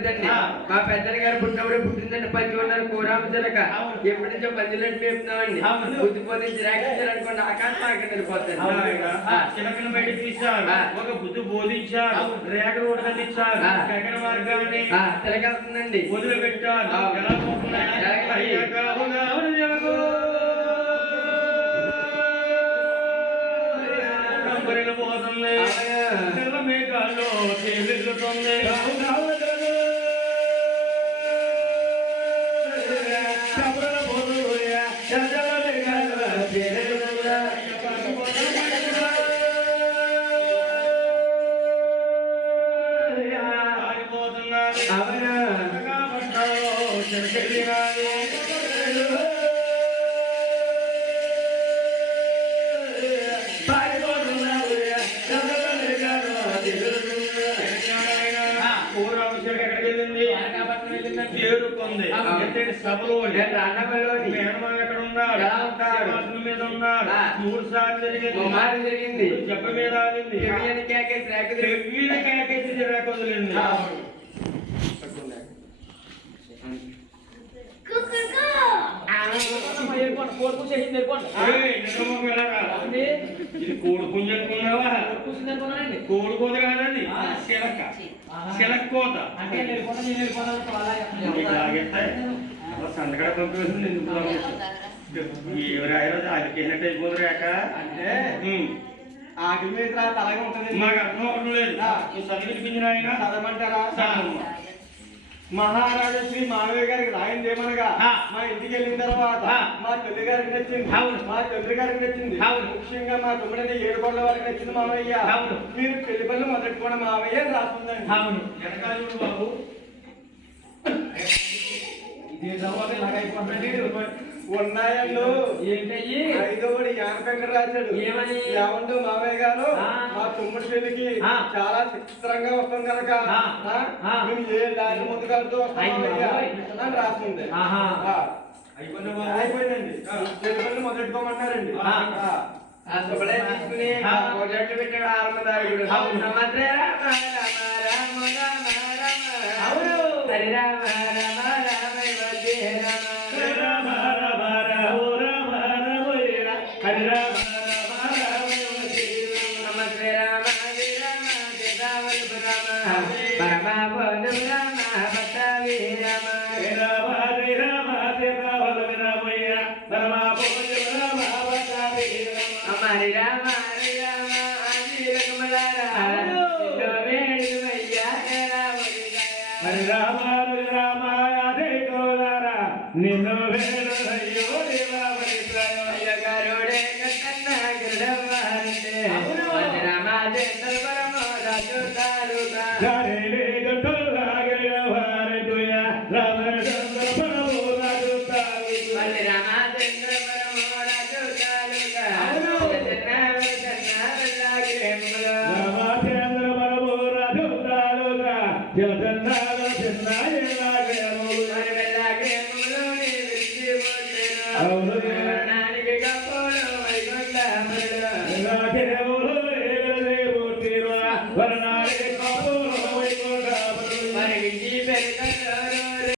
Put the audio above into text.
పోలేదండి. మా పెద్దల గారు పుట్టినప్పుడు పుట్టిందంటే పంచుకున్నారు కూరామ చిలక. ఎప్పటి నుంచో పందిలంటే వేపుతున్నామండి. బుద్ధిపోతే జిరాకించాలనుకోండి ఆకాశం ఆకలి వెళ్ళిపోతుంది. చిలకను బయట తీశారు, ఒక బుద్ధి బోధించారు, రేఖలు ఉడకనిచ్చారు, గగన మార్గాన్ని తిరగలుతుందండి వదిలిపెట్టారు. ఎలా పోతున్నాయి పోతుంది, తెల్ల మేఘాల్లో తేలిల్లుతుంది. సభలో ఎక్కడ ఉన్నారు, మీద ఉన్నారు, 3 సార్లు జరిగింది, చెప్ప మీద కేకేసి రేఖ వదిలింది. ఇది కోడి పుంజ అనుకున్నావా? కోడి కోత కాదండి, శిలక కోత. సంతకడ పంపిస్తుంది. ఎవరైనా ఆడికేసినట్టు అయిపోదు రేఖ అంటే ఆకలి మీద అలాగే ఉంటుంది. మాకు అర్థం అవ్వడం లేదు. చదివిపించిన ఆయన చదవమంటారా? మహారాజా శ్రీ మాధవి గారికి రాయింది ఏమనగా, మా ఇంటికి వెళ్ళిన తర్వాత మా తల్లి గారికి నచ్చింది, మా తండ్రి గారికి నచ్చింది, ముఖ్యంగా మా తమ్ముడైతే 7 కోట్ల వారికి నచ్చింది మామయ్య. మీరు పెళ్లి పనులు మొదలుకోండి మామయ్య రాస్తుందండి. బాబు ఉన్నాయండు. ఐదోడి యానకంగా రాశాడు ఏమని, ఏమంటూ మామయ్య గారు మా తమ్ముడి పెళ్లికి చాలా చిత్రంగా వస్తాం కనుక మేము ఏ లారీ ముందుకెళ్తూ వస్తాం అని రాస్తుంది. అయిపోయిందండి. పెళ్లి పనులు మొదలెట్టుకోమన్నారండి. తీసుకుని ప్రాజెక్టు పెట్టాడు ఆరంభదాయకుడు. హరి రామ రామ రామ రామ హరి రామ నమస్తే రామ హరి రామ పరమా బోధు రామ భక్తావి రామ హరి రామ పరమా బోధు రామ భక్తావి రామ హరి రామ ఆదిల కమలారా హరి రామ ఆదే కోలారా నిన్ను వేణయ్యో గరుడే కన్న గరుడవారంటే రామాదే సర్వరమో రాజు తారుగా గరుడే గట్టులా గరుడవారంటుయ రామచంద్ర పరమో రాజు తారుగా రామాదే సర్వరమో రాజు తారుగా రామచంద్ర పరమో రాజు తారుగా జగన్నాథ చిన్నాయ లాగే